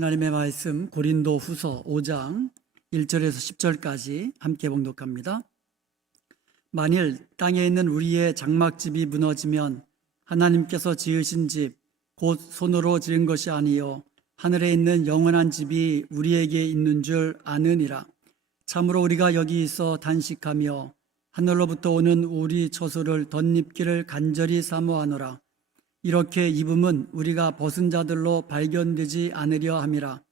하나님의 말씀 고린도후서 5장 1절에서 10절까지 함께 봉독합니다. 만일 땅에 있는 우리의 장막집이 무너지면 하나님께서 지으신 집 곧 손으로 지은 것이 아니요 하늘에 있는 영원한 집이 우리에게 있는 줄 아느니라. 참으로 우리가 여기 있어 단식하며 하늘로부터 오는 우리 처소를 덧입기를 간절히 사모하노라. 이렇게 입음은 우리가 벗은 자들로 발견되지 않으려 함이라.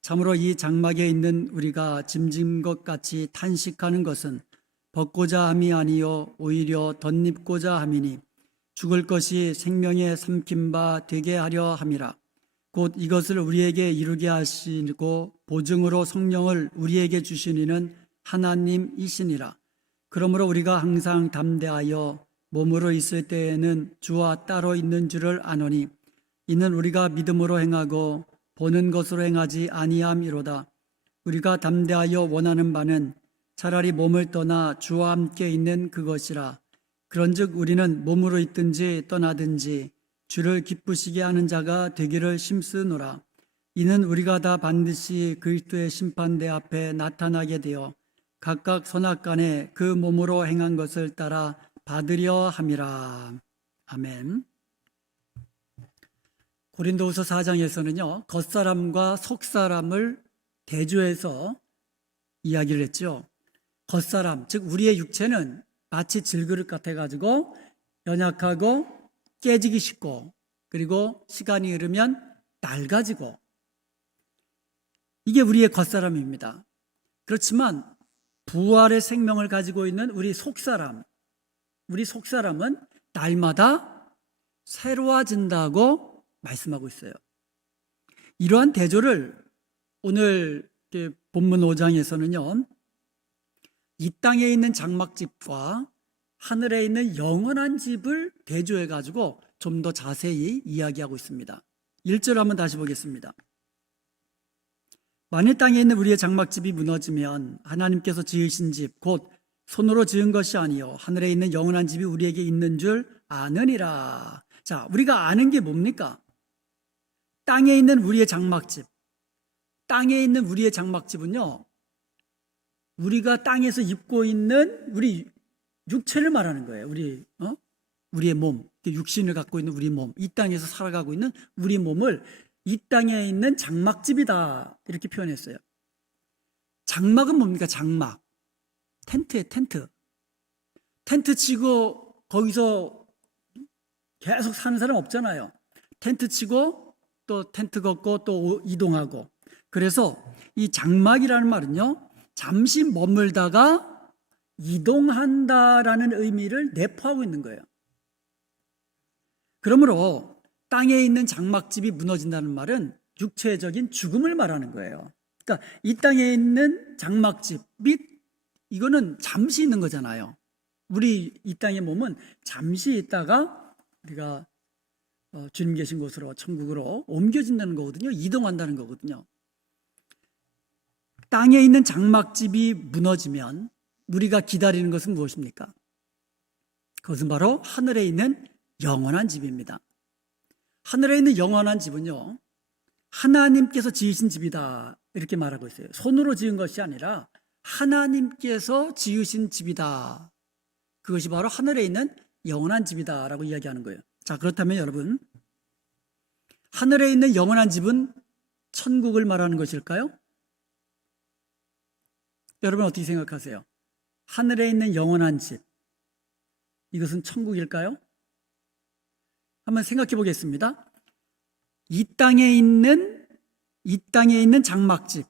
참으로 이 장막에 있는 우리가 짐진 것 같이 탄식하는 것은 벗고자 함이 아니요 오히려 덧입고자 함이니 죽을 것이 생명의 삼킨 바 되게 하려 함이라. 곧 이것을 우리에게 이루게 하시고 보증으로 성령을 우리에게 주시니는 하나님이시니라. 그러므로 우리가 항상 담대하여 몸으로 있을 때에는 주와 따로 있는 줄을 아노니 이는 우리가 믿음으로 행하고 보는 것으로 행하지 아니함이로다. 우리가 담대하여 원하는 바는 차라리 몸을 떠나 주와 함께 있는 그것이라. 그런즉 우리는 몸으로 있든지 떠나든지 주를 기쁘시게 하는 자가 되기를 힘쓰노라. 이는 우리가 다 반드시 그리스도의 심판대 앞에 나타나게 되어 각각 선악간에 그 몸으로 행한 것을 따라 받으려 함이라. 아멘. 고린도후서 4장에서는요 겉사람과 속사람을 대조해서 이야기를 했죠. 겉사람, 즉 우리의 육체는 마치 질그릇 같아가지고 연약하고 깨지기 쉽고 그리고 시간이 흐르면 낡아지고 이게 우리의 겉사람입니다. 그렇지만 부활의 생명을 가지고 있는 우리 속사람, 우리 속사람은 날마다 새로워진다고 말씀하고 있어요. 이러한 대조를 오늘 본문 5장에서는요 이 땅에 있는 장막집과 하늘에 있는 영원한 집을 대조해 가지고 좀 더 자세히 이야기하고 있습니다. 1절 한번 다시 보겠습니다. 만일 땅에 있는 우리의 장막집이 무너지면 하나님께서 지으신 집 곧 손으로 지은 것이 아니요 하늘에 있는 영원한 집이 우리에게 있는 줄 아느니라. 자, 우리가 아는 게 뭡니까? 땅에 있는 우리의 장막집. 땅에 있는 우리의 장막집은요 우리가 땅에서 입고 있는 우리 육체를 말하는 거예요. 우리의 몸, 육신을 갖고 있는 우리 몸, 이 땅에서 살아가고 있는 우리 몸을 이 땅에 있는 장막집이다 이렇게 표현했어요. 장막은 뭡니까? 장막. 텐트에 텐트 치고 거기서 계속 사는 사람 없잖아요. 텐트 치고 또 텐트 걷고 또 이동하고. 그래서 이 장막이라는 말은요 잠시 머물다가 이동한다라는 의미를 내포하고 있는 거예요. 그러므로 땅에 있는 장막집이 무너진다는 말은 육체적인 죽음을 말하는 거예요. 그러니까 이 땅에 있는 장막집 및 이거는 잠시 있는 거잖아요. 우리 이 땅의 몸은 잠시 있다가 우리가 주님 계신 곳으로 천국으로 옮겨진다는 거거든요. 이동한다는 거거든요. 땅에 있는 장막집이 무너지면 우리가 기다리는 것은 무엇입니까? 그것은 바로 하늘에 있는 영원한 집입니다. 하늘에 있는 영원한 집은요 하나님께서 지으신 집이다 이렇게 말하고 있어요. 손으로 지은 것이 아니라 하나님께서 지으신 집이다. 그것이 바로 하늘에 있는 영원한 집이다라고 이야기하는 거예요. 자, 그렇다면 여러분, 하늘에 있는 영원한 집은 천국을 말하는 것일까요? 여러분 어떻게 생각하세요? 하늘에 있는 영원한 집, 이것은 천국일까요? 한번 생각해 보겠습니다. 이 땅에 있는 장막집,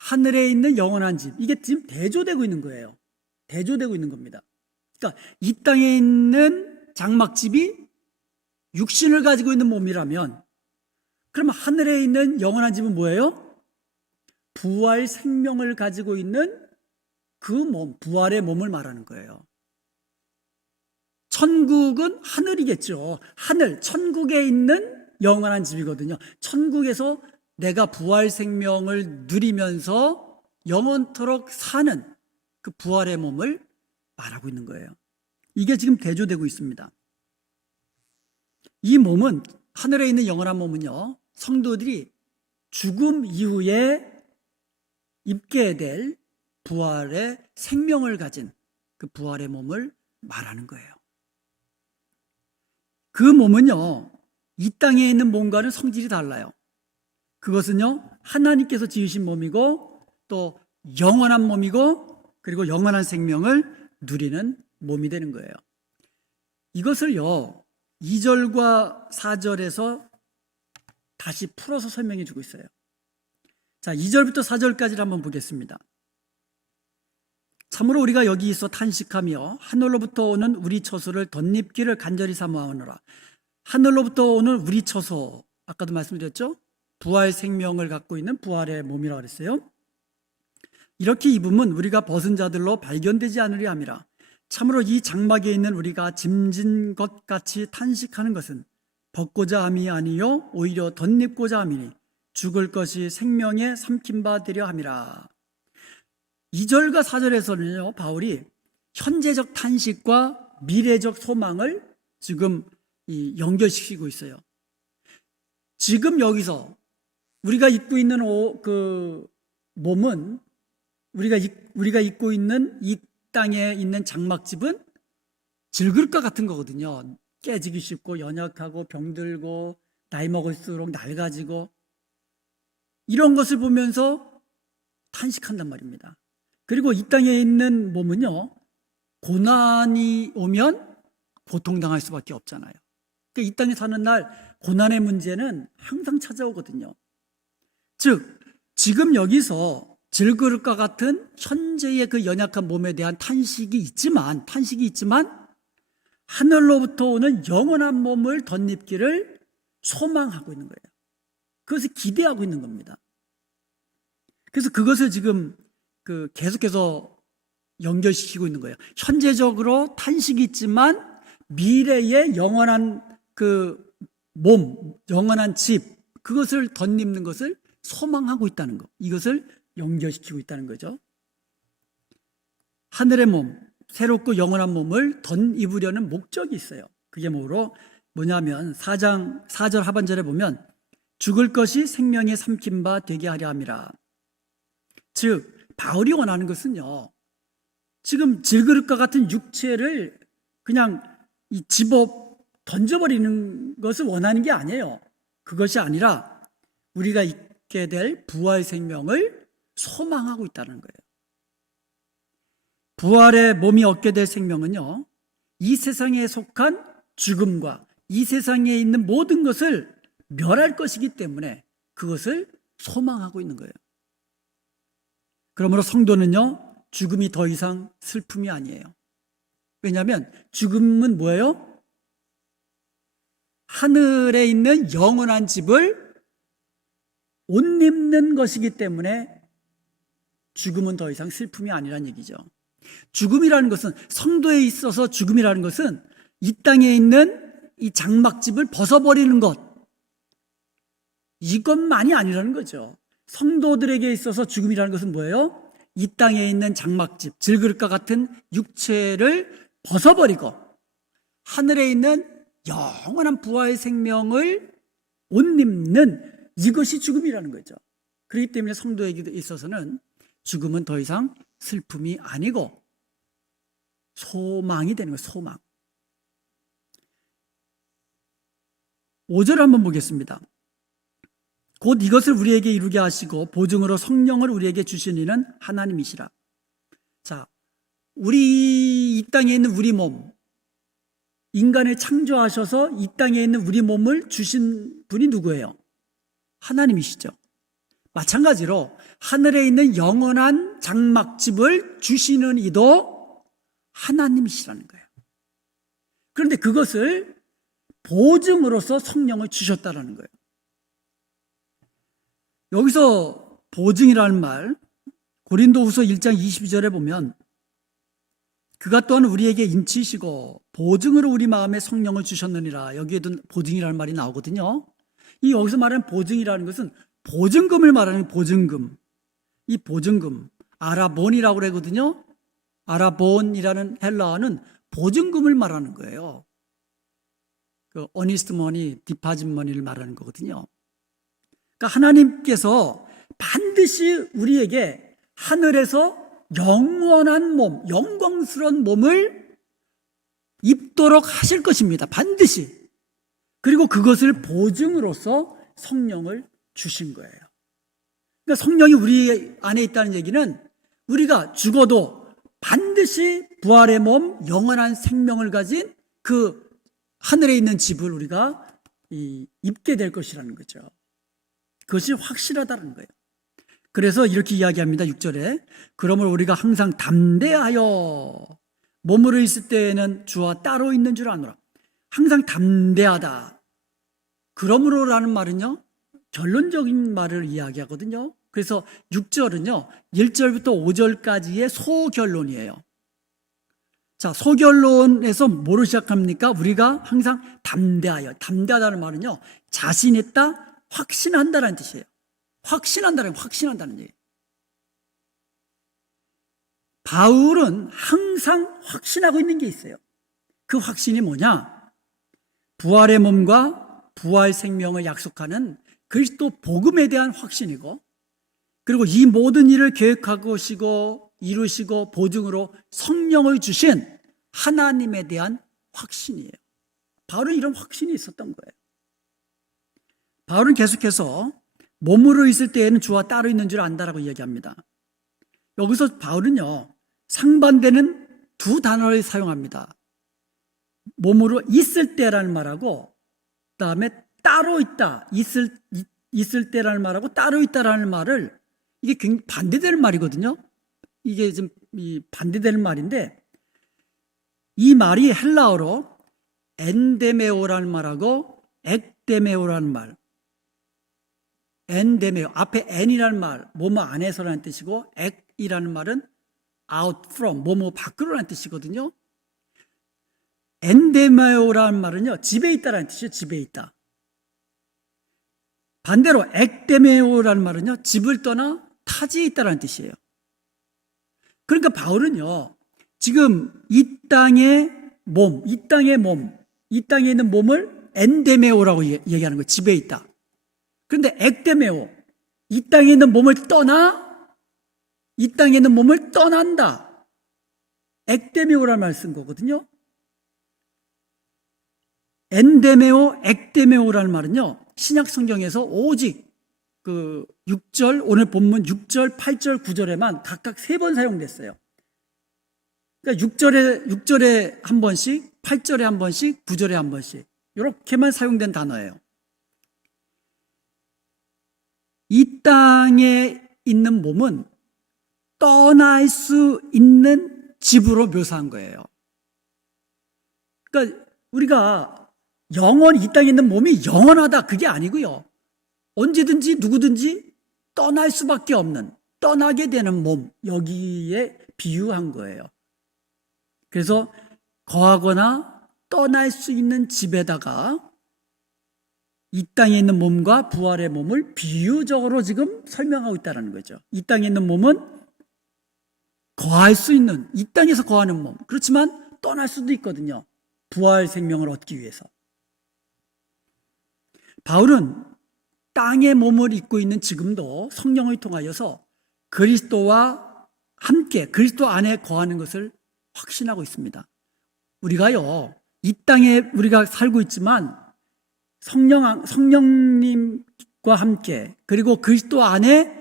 하늘에 있는 영원한 집, 이게 지금 대조되고 있는 거예요. 대조되고 있는 겁니다. 그러니까 이 땅에 있는 장막집이 육신을 가지고 있는 몸이라면 그럼 하늘에 있는 영원한 집은 뭐예요? 부활 생명을 가지고 있는 그 몸, 부활의 몸을 말하는 거예요. 천국은 하늘이겠죠. 하늘, 천국에 있는 영원한 집이거든요. 천국에서 내가 부활 생명을 누리면서 영원토록 사는 그 부활의 몸을 말하고 있는 거예요. 이게 지금 대조되고 있습니다. 이 몸은, 하늘에 있는 영원한 몸은요 성도들이 죽음 이후에 입게 될 부활의 생명을 가진 그 부활의 몸을 말하는 거예요. 그 몸은요, 이 땅에 있는 몸과는 성질이 달라요. 그것은요, 하나님께서 지으신 몸이고 또 영원한 몸이고 그리고 영원한 생명을 누리는 몸이 되는 거예요. 이것을요, 2절과 4절에서 다시 풀어서 설명해 주고 있어요. 자, 2절부터 4절까지를 한번 보겠습니다. 참으로 우리가 여기 있어 탄식하며 하늘로부터 오는 우리 처소를 덧입기를 간절히 사모하노라. 하늘로부터 오는 우리 처소, 아까도 말씀드렸죠? 부활 생명을 갖고 있는 부활의 몸이라고 그랬어요. 이렇게 입으면 우리가 벗은 자들로 발견되지 않으려 함이라. 참으로 이 장막에 있는 우리가 짐진 것 같이 탄식하는 것은 벗고자 함이 아니요 오히려 덧입고자 함이니 죽을 것이 생명에 삼킨 바 되려 함이라. 2절과 4절에서는요, 바울이 현재적 탄식과 미래적 소망을 지금 연결시키고 있어요. 지금 여기서 우리가 입고 있는 그 몸은 우리가 입고 있는 이 땅에 있는 장막집은 질그릇과 같은 거거든요. 깨지기 쉽고 연약하고 병들고 나이 먹을수록 낡아지고 이런 것을 보면서 탄식한단 말입니다. 그리고 이 땅에 있는 몸은요, 고난이 오면 고통당할 수밖에 없잖아요. 그러니까 이 땅에 사는 날 고난의 문제는 항상 찾아오거든요. 즉, 지금 여기서 질그릇과 같은 현재의 그 연약한 몸에 대한 탄식이 있지만 하늘로부터 오는 영원한 몸을 덧입기를 소망하고 있는 거예요. 그것을 기대하고 있는 겁니다. 그래서 그것을 지금 계속해서 연결시키고 있는 거예요. 현재적으로 탄식이 있지만 미래의 영원한 그 몸, 영원한 집, 그것을 덧입는 것을 소망하고 있다는 것. 이것을 연결시키고 있다는 거죠. 하늘의 몸, 새롭고 영원한 몸을 덧입으려는 목적이 있어요. 그게 뭐냐면 4절 하반절에 보면 죽을 것이 생명에 삼킨 바 되게 하려 함이라. 즉 바울이 원하는 것은요, 지금 질그릇과 같은 육체를 그냥 집어 던져버리는 것을 원하는 게 아니에요. 그것이 아니라 우리가 있게 될 부활 생명을 소망하고 있다는 거예요. 부활의 몸이 얻게 될 생명은요, 이 세상에 속한 죽음과 이 세상에 있는 모든 것을 멸할 것이기 때문에 그것을 소망하고 있는 거예요. 그러므로 성도는요, 죽음이 더 이상 슬픔이 아니에요. 왜냐하면 죽음은 뭐예요? 하늘에 있는 영원한 집을 옷 입는 것이기 때문에 죽음은 더 이상 슬픔이 아니란 얘기죠. 죽음이라는 것은, 성도에 있어서 죽음이라는 것은 이 땅에 있는 이 장막집을 벗어버리는 것, 이것만이 아니라는 거죠. 성도들에게 있어서 죽음이라는 것은 뭐예요? 이 땅에 있는 장막집, 질그릇과 같은 육체를 벗어버리고 하늘에 있는 영원한 부활의 생명을 옷 입는, 이것이 죽음이라는 거죠. 그렇기 때문에 성도에게 있어서는 죽음은 더 이상 슬픔이 아니고 소망이 되는 거예요. 소망. 5절 한번 보겠습니다. 곧 이것을 우리에게 이루게 하시고 보증으로 성령을 우리에게 주신 이는 하나님이시라. 자, 이 땅에 있는 우리 몸, 인간을 창조하셔서 이 땅에 있는 우리 몸을 주신 분이 누구예요? 하나님이시죠. 마찬가지로 하늘에 있는 영원한 장막집을 주시는 이도 하나님이시라는 거예요. 그런데 그것을 보증으로서 성령을 주셨다는 거예요. 여기서 보증이라는 말, 고린도후서 1장 22절에 보면 그가 또한 우리에게 인치시고 보증으로 우리 마음에 성령을 주셨느니라. 여기에도 보증이라는 말이 나오거든요. 이 여기서 말하는 보증이라는 것은 보증금을 말하는 보증금. 이 보증금, 아라본이라고 그러거든요. 아라본이라는 헬라어는 보증금을 말하는 거예요. 그 어니스트 머니, 디파짓 머니를 말하는 거거든요. 그러니까 하나님께서 반드시 우리에게 하늘에서 영원한 몸, 영광스러운 몸을 입도록 하실 것입니다. 반드시. 그리고 그것을 보증으로써 성령을 주신 거예요. 그러니까 성령이 우리 안에 있다는 얘기는 우리가 죽어도 반드시 부활의 몸, 영원한 생명을 가진 그 하늘에 있는 집을 우리가 입게 될 것이라는 거죠. 그것이 확실하다는 거예요. 그래서 이렇게 이야기합니다. 6절에 그러므로 우리가 항상 담대하여 몸으로 있을 때에는 주와 따로 있는 줄 아노라. 항상 담대하다. 그러므로라는 말은요, 결론적인 말을 이야기하거든요. 그래서 6절은요 1절부터 5절까지의 소결론이에요. 자, 소결론에서 뭐로 시작합니까? 우리가 항상 담대하여. 담대하다는 말은요 자신 있다, 확신한다는 뜻이에요. 확신한다는 얘기예요. 바울은 항상 확신하고 있는 게 있어요. 그 확신이 뭐냐? 부활의 몸과 부활 생명을 약속하는 그리스도 복음에 대한 확신이고, 그리고 이 모든 일을 계획하시고 이루시고 보증으로 성령을 주신 하나님에 대한 확신이에요. 바울은 이런 확신이 있었던 거예요. 바울은 계속해서 몸으로 있을 때에는 주와 따로 있는 줄 안다라고 이야기합니다. 여기서 바울은요 상반되는 두 단어를 사용합니다. 몸으로 있을 때라는 말하고 그다음에 따로 있다, 있을 때라는 말하고 따로 있다라는 말을, 이게 굉장히 반대되는 말이거든요. 이게 좀 반대되는 말인데, 이 말이 헬라어로 엔데메오라는 말하고 ek데메오라는 말, 엔데메오 앞에 엔이라는 말 뭐뭐 안에서라는 뜻이고, ek이라는 말은 out from 뭐뭐 밖으로라는 뜻이거든요. 엔데메오라는 말은요 집에 있다라는 뜻이에요. 집에 있다. 반대로 ek데메오라는 말은요 집을 떠나 타지에 있다라는 뜻이에요. 그러니까 바울은요 지금 이 땅의 몸, 이 땅에 있는 몸을 엔데메오라고 얘기하는 거예요. 집에 있다. 그런데 ek데메오, 이 땅에 있는 몸을 떠난다. ek데메오라는 말을 쓴 거거든요. 엔데메오, ek데메오라는 말은요 신약 성경에서 오직 그 6절, 오늘 본문 6절, 8절, 9절에만 각각 3번 사용됐어요. 그러니까 6절에 한 번씩, 8절에 한 번씩, 9절에 한 번씩 이렇게만 사용된 단어예요. 이 땅에 있는 몸은 떠날 수 있는 집으로 묘사한 거예요. 그러니까 우리가 영원히 이 땅에 있는 몸이 영원하다 그게 아니고요. 언제든지 누구든지 떠날 수밖에 없는, 떠나게 되는 몸, 여기에 비유한 거예요. 그래서 거하거나 떠날 수 있는 집에다가 이 땅에 있는 몸과 부활의 몸을 비유적으로 지금 설명하고 있다는 거죠. 이 땅에 있는 몸은 거할 수 있는, 이 땅에서 거하는 몸. 그렇지만 떠날 수도 있거든요. 부활 생명을 얻기 위해서. 바울은 땅의 몸을 입고 있는 지금도 성령을 통하여서 그리스도와 함께 그리스도 안에 거하는 것을 확신하고 있습니다. 우리가요, 이 땅에 우리가 살고 있지만 성령님과 함께 그리고 그리스도 안에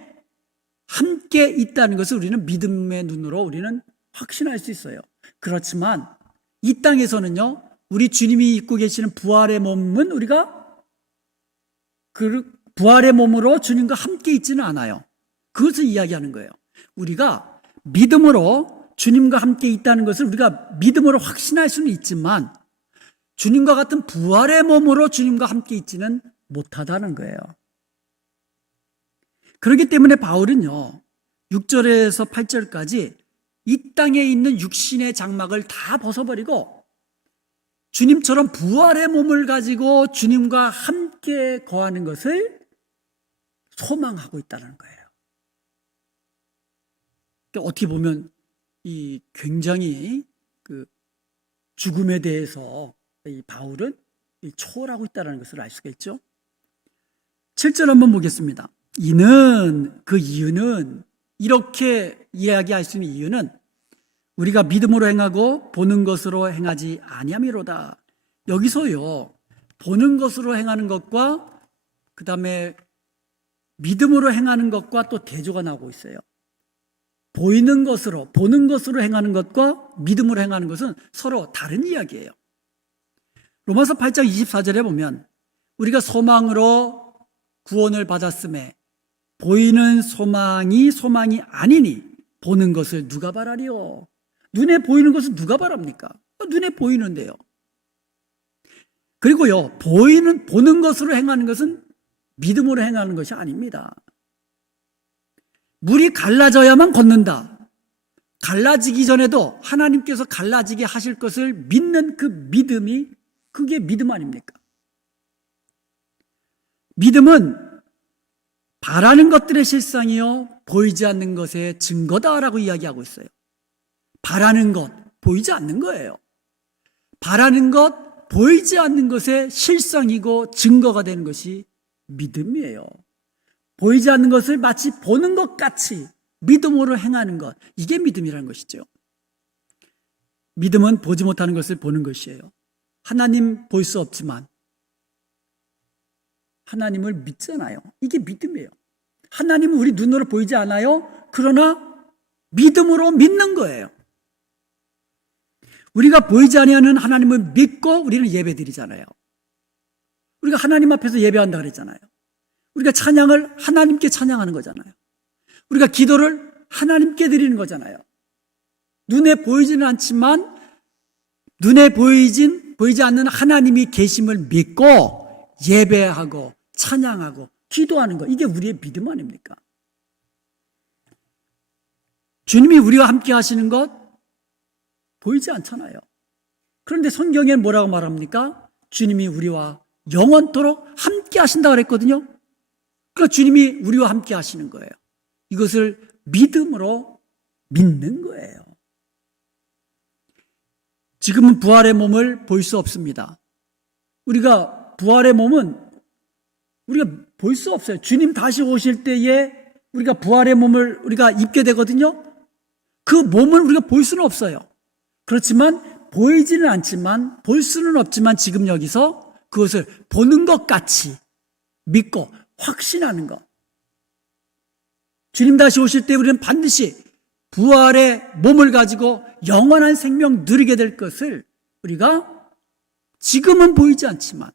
함께 있다는 것을 우리는 믿음의 눈으로 우리는 확신할 수 있어요. 그렇지만 이 땅에서는요, 우리 주님이 입고 계시는 부활의 몸은 우리가 그 부활의 몸으로 주님과 함께 있지는 않아요. 그것을 이야기하는 거예요. 우리가 믿음으로 주님과 함께 있다는 것을 우리가 믿음으로 확신할 수는 있지만 주님과 같은 부활의 몸으로 주님과 함께 있지는 못하다는 거예요. 그렇기 때문에 바울은요 6절에서 8절까지 이 땅에 있는 육신의 장막을 다 벗어버리고 주님처럼 부활의 몸을 가지고 주님과 함께 거하는 것을 소망하고 있다는 거예요. 그러니까 어떻게 보면 이 굉장히 그 죽음에 대해서 이 바울은 초월하고 있다는 것을 알 수가 있죠. 7절 한번 보겠습니다. 그 이유는 이렇게 이야기할 수 있는 이유는 우리가 믿음으로 행하고 보는 것으로 행하지 아니함이로다. 여기서요, 보는 것으로 행하는 것과 그 다음에 믿음으로 행하는 것과 또 대조가 나오고 있어요. 보는 것으로 행하는 것과 믿음으로 행하는 것은 서로 다른 이야기예요. 로마서 8장 24절에 보면 우리가 소망으로 구원을 받았음에 보이는 소망이 아니니 보는 것을 누가 바라리요? 눈에 보이는 것을 누가 바랍니까? 눈에 보이는데요. 그리고요, 보는 것으로 행하는 것은 믿음으로 행하는 것이 아닙니다. 물이 갈라져야만 걷는다. 갈라지기 전에도 하나님께서 갈라지게 하실 것을 믿는 그 믿음이, 그게 믿음 아닙니까? 믿음은 바라는 것들의 실상이요 보이지 않는 것의 증거다라고 이야기하고 있어요. 바라는 것, 보이지 않는 거예요. 바라는 것, 보이지 않는 것의 실상이고 증거가 되는 것이 믿음이에요. 보이지 않는 것을 마치 보는 것 같이 믿음으로 행하는 것, 이게 믿음이라는 것이죠. 믿음은 보지 못하는 것을 보는 것이에요. 하나님 볼 수 없지만 하나님을 믿잖아요. 이게 믿음이에요. 하나님은 우리 눈으로 보이지 않아요. 그러나 믿음으로 믿는 거예요. 우리가 보이지 아니하는 하나님을 믿고 우리는 예배드리잖아요. 우리가 하나님 앞에서 예배한다 그랬잖아요. 우리가 찬양을 하나님께 찬양하는 거잖아요. 우리가 기도를 하나님께 드리는 거잖아요. 눈에 보이지는 않지만 눈에 보이지 않는 하나님이 계심을 믿고 예배하고 찬양하고 기도하는 것, 이게 우리의 믿음 아닙니까? 주님이 우리와 함께 하시는 것 보이지 않잖아요. 그런데 성경에는 뭐라고 말합니까? 주님이 우리와 영원토록 함께 하신다 그랬거든요. 그러니까 주님이 우리와 함께 하시는 거예요. 이것을 믿음으로 믿는 거예요. 지금은 부활의 몸을 볼 수 없습니다. 우리가 부활의 몸은 우리가 볼 수 없어요. 주님 다시 오실 때에 우리가 부활의 몸을 우리가 입게 되거든요. 그 몸을 우리가 볼 수는 없어요. 그렇지만 보이지는 않지만, 볼 수는 없지만 지금 여기서 그것을 보는 것 같이 믿고 확신하는 것. 주님 다시 오실 때 우리는 반드시 부활의 몸을 가지고 영원한 생명 누리게 될 것을 우리가 지금은 보이지 않지만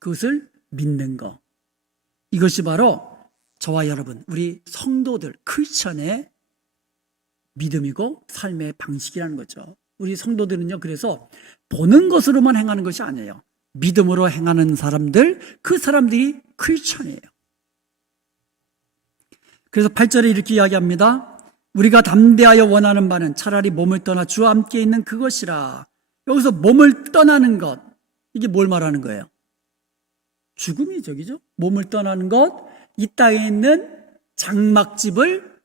그것을 믿는 것. 이것이 바로 저와 여러분, 우리 성도들, 크리스천의 믿음이고 삶의 방식이라는 거죠. 우리 성도들은요, 그래서 보는 것으로만 행하는 것이 아니에요. 믿음으로 행하는 사람들, 그 사람들이 크리스천이에요. 그래서 8절에 이렇게 이야기합니다. 우리가 담대하여 원하는 바는 차라리 몸을 떠나 주와 함께 있는 그것이라. 여기서 몸을 떠나는 것, 이게 뭘 말하는 거예요? 죽음이죠, 그죠? 몸을 떠나는 것, 이 땅에 있는 장막집을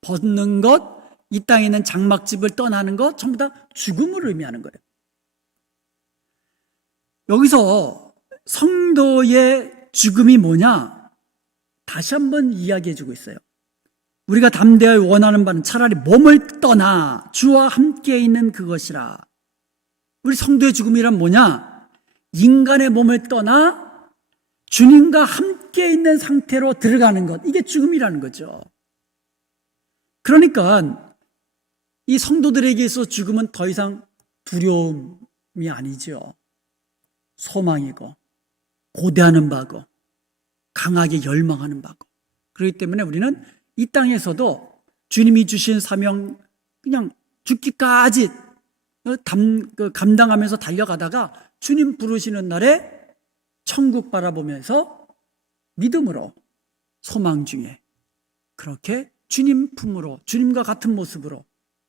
벗는 것, 이 땅에 있는 장막집을 떠나는 것, 전부 다 죽음을 의미하는 거예요. 여기서 성도의 죽음이 뭐냐? 다시 한번 이야기해 주고 있어요. 우리가 담대하여 원하는 바는 차라리 몸을 떠나 주와 함께 있는 그것이라. 우리 성도의 죽음이란 뭐냐? 인간의 몸을 떠나 주님과 함께 있는 상태로 들어가는 것, 이게 죽음이라는 거죠. 그러니까 이 성도들에게 있어 죽음은 더 이상 두려움이 아니죠. 소망이고 고대하는 바고 강하게 열망하는 바고. 그렇기 때문에 우리는 이 땅에서도 주님이 주신 사명 그냥 죽기까지 감당하면서 달려가다가 주님 부르시는 날에 천국 바라보면서 믿음으로 소망 중에 그렇게 주님 품으로, 주님과 같은 모습으로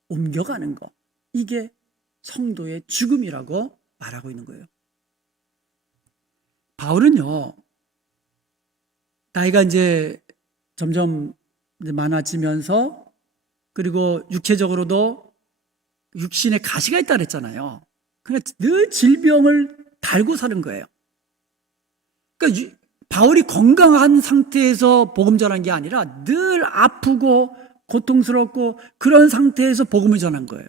옮겨가는 것, 이게 성도의 죽음이라고 말하고 있는 거예요. 바울은요, 나이가 이제 점점 많아지면서, 그리고 육체적으로도 육신에 가시가 있다 그랬잖아요. 그러니까 늘 질병을 달고 사는 거예요. 그러니까 바울이 건강한 상태에서 복음 전한 게 아니라 늘 아프고 고통스럽고 그런 상태에서 복음을 전한 거예요.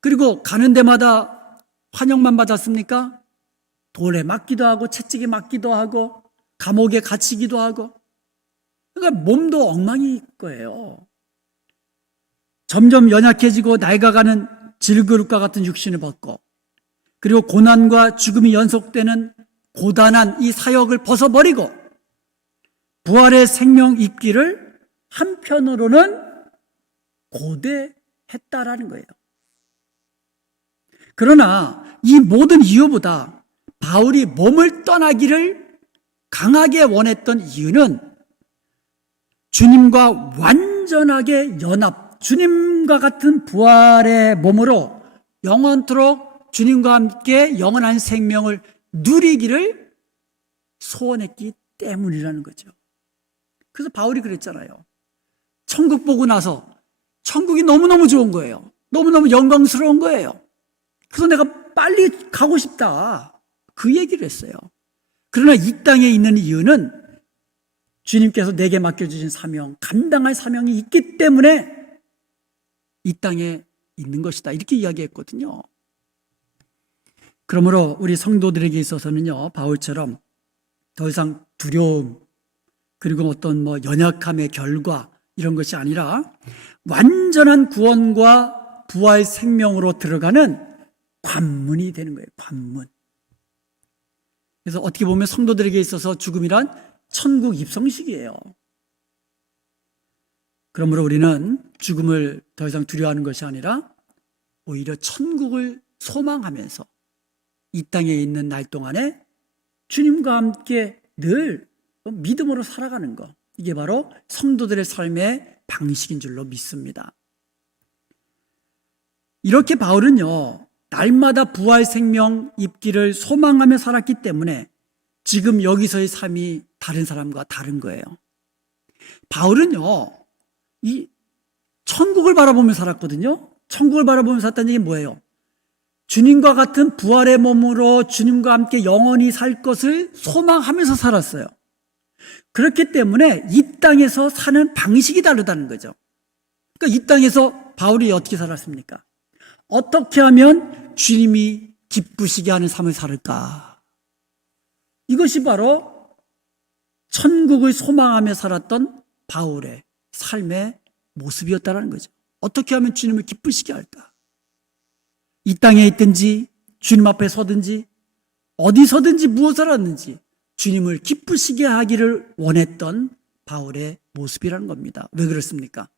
그리고 가는 데마다 환영만 받았습니까? 돌에 맞기도 하고 채찍에 맞기도 하고 감옥에 갇히기도 하고, 그러니까 몸도 엉망일 거예요. 점점 연약해지고 낡아가는 질그릇과 같은 육신을 벗고, 그리고 고난과 죽음이 연속되는 고단한 이 사역을 벗어버리고 부활의 생명 입기를 한편으로는 고대했다라는 거예요. 그러나 이 모든 이유보다 바울이 몸을 떠나기를 강하게 원했던 이유는 주님과 완전하게 연합, 주님과 같은 부활의 몸으로 영원토록 주님과 함께 영원한 생명을 누리기를 소원했기 때문이라는 거죠. 그래서 바울이 그랬잖아요. 천국 보고 나서 천국이 너무너무 좋은 거예요. 너무너무 영광스러운 거예요. 그래서 내가 빨리 가고 싶다, 그 얘기를 했어요. 그러나 이 땅에 있는 이유는 주님께서 내게 맡겨주신 사명, 감당할 사명이 있기 때문에 이 땅에 있는 것이다, 이렇게 이야기했거든요. 그러므로 우리 성도들에게 있어서는요, 바울처럼 더 이상 두려움, 그리고 어떤 연약함의 결과, 이런 것이 아니라 완전한 구원과 부활 생명으로 들어가는 관문이 되는 거예요. 관문. 그래서 어떻게 보면 성도들에게 있어서 죽음이란 천국 입성식이에요. 그러므로 우리는 죽음을 더 이상 두려워하는 것이 아니라 오히려 천국을 소망하면서 이 땅에 있는 날 동안에 주님과 함께 늘 믿음으로 살아가는 것, 이게 바로 성도들의 삶의 방식인 줄로 믿습니다. 이렇게 바울은요, 날마다 부활 생명 입기를 소망하며 살았기 때문에 지금 여기서의 삶이 다른 사람과 다른 거예요. 바울은요, 이 천국을 바라보며 살았거든요. 천국을 바라보며 살았다는 얘기는 뭐예요? 주님과 같은 부활의 몸으로 주님과 함께 영원히 살 것을 소망하면서 살았어요. 그렇기 때문에 이 땅에서 사는 방식이 다르다는 거죠. 그러니까 이 땅에서 바울이 어떻게 살았습니까? 어떻게 하면 주님이 기쁘시게 하는 삶을 살을까? 이것이 바로 천국을 소망하며 살았던 바울의 삶의 모습이었다는 거죠. 어떻게 하면 주님을 기쁘시게 할까? 이 땅에 있든지 주님 앞에 서든지 어디서든지 무엇을 하든지 주님을 기쁘시게 하기를 원했던 바울의 모습이라는 겁니다. 왜 그렇습니까?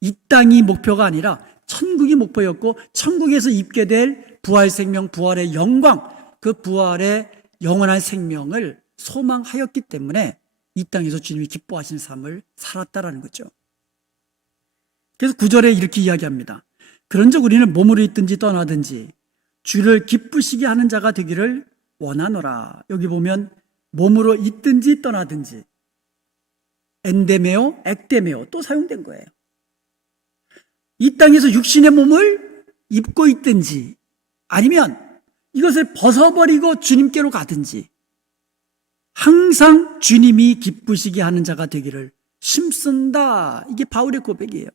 이 땅이 목표가 아니라 천국이 목표였고, 천국에서 입게 될 부활 생명, 부활의 영광, 그 부활의 영원한 생명을 소망하였기 때문에 이 땅에서 주님이 기뻐하시는 삶을 살았다라는 거죠. 그래서 9절에 이렇게 이야기합니다. 그런즉 우리는 몸으로 있든지 떠나든지 주를 기쁘시게 하는 자가 되기를 원하노라. 여기 보면 몸으로 있든지 떠나든지 엔데메오, ek데메오 또 사용된 거예요. 이 땅에서 육신의 몸을 입고 있든지 아니면 이것을 벗어버리고 주님께로 가든지 항상 주님이 기쁘시게 하는 자가 되기를 힘쓴다. 이게 바울의 고백이에요.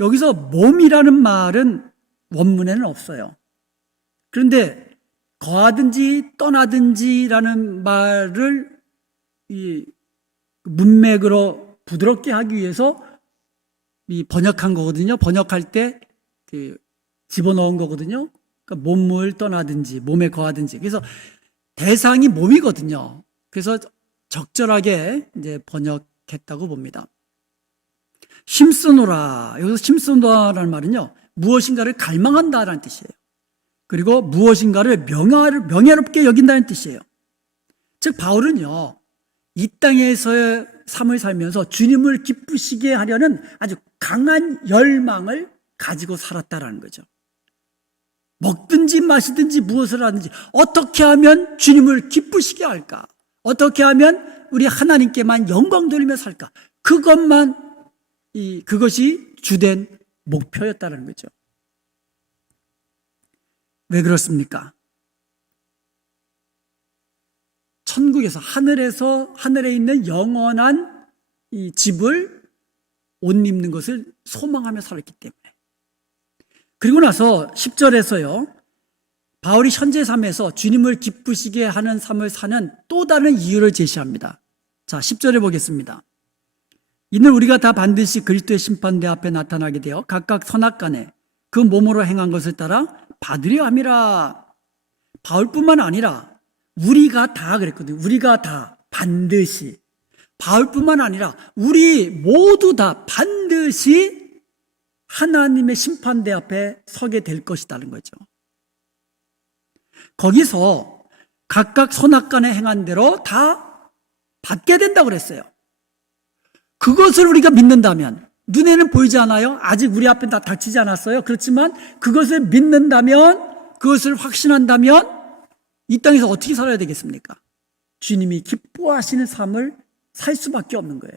여기서 몸이라는 말은 원문에는 없어요. 그런데 거하든지 떠나든지라는 말을 이 문맥으로 부드럽게 하기 위해서 이 번역한 거거든요. 번역할 때 집어넣은 거거든요. 그러니까 몸을 떠나든지 몸에 거하든지. 그래서 대상이 몸이거든요. 그래서 적절하게 이제 번역했다고 봅니다. 힘쓰노라. 여기서 힘쓰노라는 말은요, 무엇인가를 갈망한다라는 뜻이에요. 그리고 무엇인가를 명예롭게 여긴다는 뜻이에요. 즉 바울은요, 이 땅에서의 삶을 살면서 주님을 기쁘시게 하려는 아주 강한 열망을 가지고 살았다라는 거죠. 먹든지 마시든지 무엇을 하든지 어떻게 하면 주님을 기쁘시게 할까? 어떻게 하면 우리 하나님께만 영광 돌리며 살까? 그것이 주된 목표였다는 거죠. 왜 그렇습니까? 천국에서 하늘에 있는 영원한 이 집을 옷 입는 것을 소망하며 살았기 때문에. 그리고 나서 10절에서요. 바울이 현재 삶에서 주님을 기쁘시게 하는 삶을 사는 또 다른 이유를 제시합니다. 자, 10절에 보겠습니다. 이는 우리가 다 반드시 그리스도의 심판대 앞에 나타나게 되어 각각 선악간에 그 몸으로 행한 것을 따라 받으려 함이라. 바울뿐만 아니라 우리가 다 그랬거든요. 우리가 다 반드시. 바울뿐만 아니라 우리 모두 다 반드시 하나님의 심판대 앞에 서게 될 것이라는 거죠. 거기서 각각 선악간에 행한 대로 다 받게 된다고 그랬어요. 그것을 우리가 믿는다면, 눈에는 보이지 않아요. 아직 우리 앞에 다 닥치지 않았어요. 그렇지만 그것을 믿는다면, 그것을 확신한다면 이 땅에서 어떻게 살아야 되겠습니까? 주님이 기뻐하시는 삶을 살 수밖에 없는 거예요.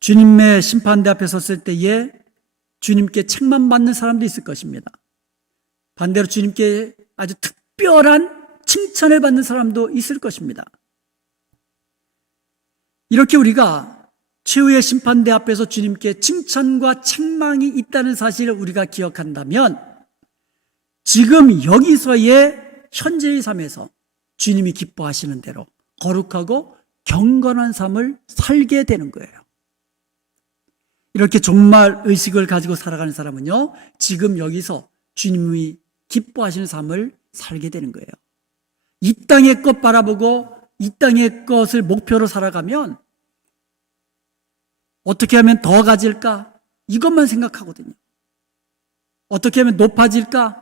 주님의 심판대 앞에 섰을 때에 주님께 책망받는 사람도 있을 것입니다. 반대로 주님께 아주 특별한 칭찬을 받는 사람도 있을 것입니다. 이렇게 우리가 최후의 심판대 앞에서 주님께 칭찬과 책망이 있다는 사실을 우리가 기억한다면 지금 여기서의 현재의 삶에서 주님이 기뻐하시는 대로 거룩하고 경건한 삶을 살게 되는 거예요. 이렇게 종말 의식을 가지고 살아가는 사람은요, 지금 여기서 주님이 기뻐하시는 삶을 살게 되는 거예요. 이 땅의 것 바라보고 이 땅의 것을 목표로 살아가면 어떻게 하면 더 가질까? 이것만 생각하거든요. 어떻게 하면 높아질까?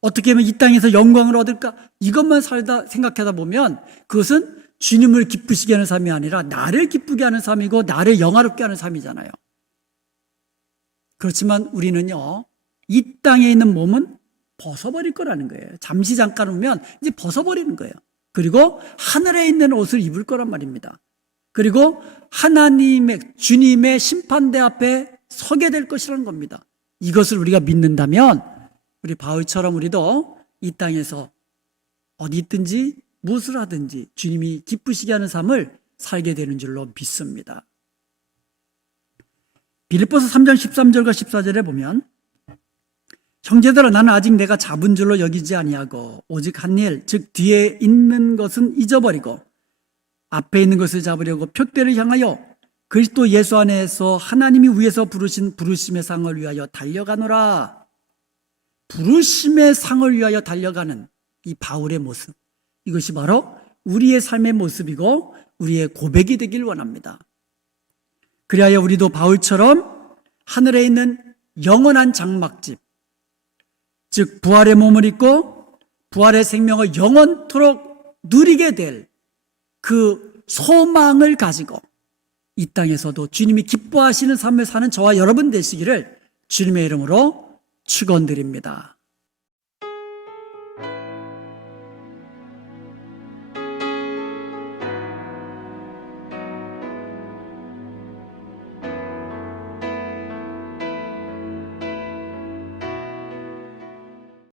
어떻게 하면 이 땅에서 영광을 얻을까? 이것만 생각하다 보면 그것은 주님을 기쁘시게 하는 삶이 아니라 나를 기쁘게 하는 삶이고 나를 영화롭게 하는 삶이잖아요. 그렇지만 우리는요, 이 땅에 있는 몸은 벗어버릴 거라는 거예요. 잠시 잠깐 오면 이제 벗어버리는 거예요. 그리고 하늘에 있는 옷을 입을 거란 말입니다. 그리고 주님의 심판대 앞에 서게 될 것이라는 겁니다. 이것을 우리가 믿는다면 우리 바울처럼 우리도 이 땅에서 어디 있든지 무엇을 하든지 주님이 기쁘시게 하는 삶을 살게 되는 줄로 믿습니다. 빌립보서 3장 13절과 14절에 보면 형제들아 나는 아직 내가 잡은 줄로 여기지 아니하고 오직 한 일 즉 뒤에 있는 것은 잊어버리고 앞에 있는 것을 잡으려고 표대를 향하여 그리스도 예수 안에서 하나님이 위에서 부르신 부르심의 상을 위하여 달려가노라. 부르심의 상을 위하여 달려가는 이 바울의 모습, 이것이 바로 우리의 삶의 모습이고 우리의 고백이 되길 원합니다. 그리하여 우리도 바울처럼 하늘에 있는 영원한 장막집, 즉 부활의 몸을 입고 부활의 생명을 영원토록 누리게 될 그 소망을 가지고 이 땅에서도 주님이 기뻐하시는 삶을 사는 저와 여러분 되시기를 주님의 이름으로 축원드립니다.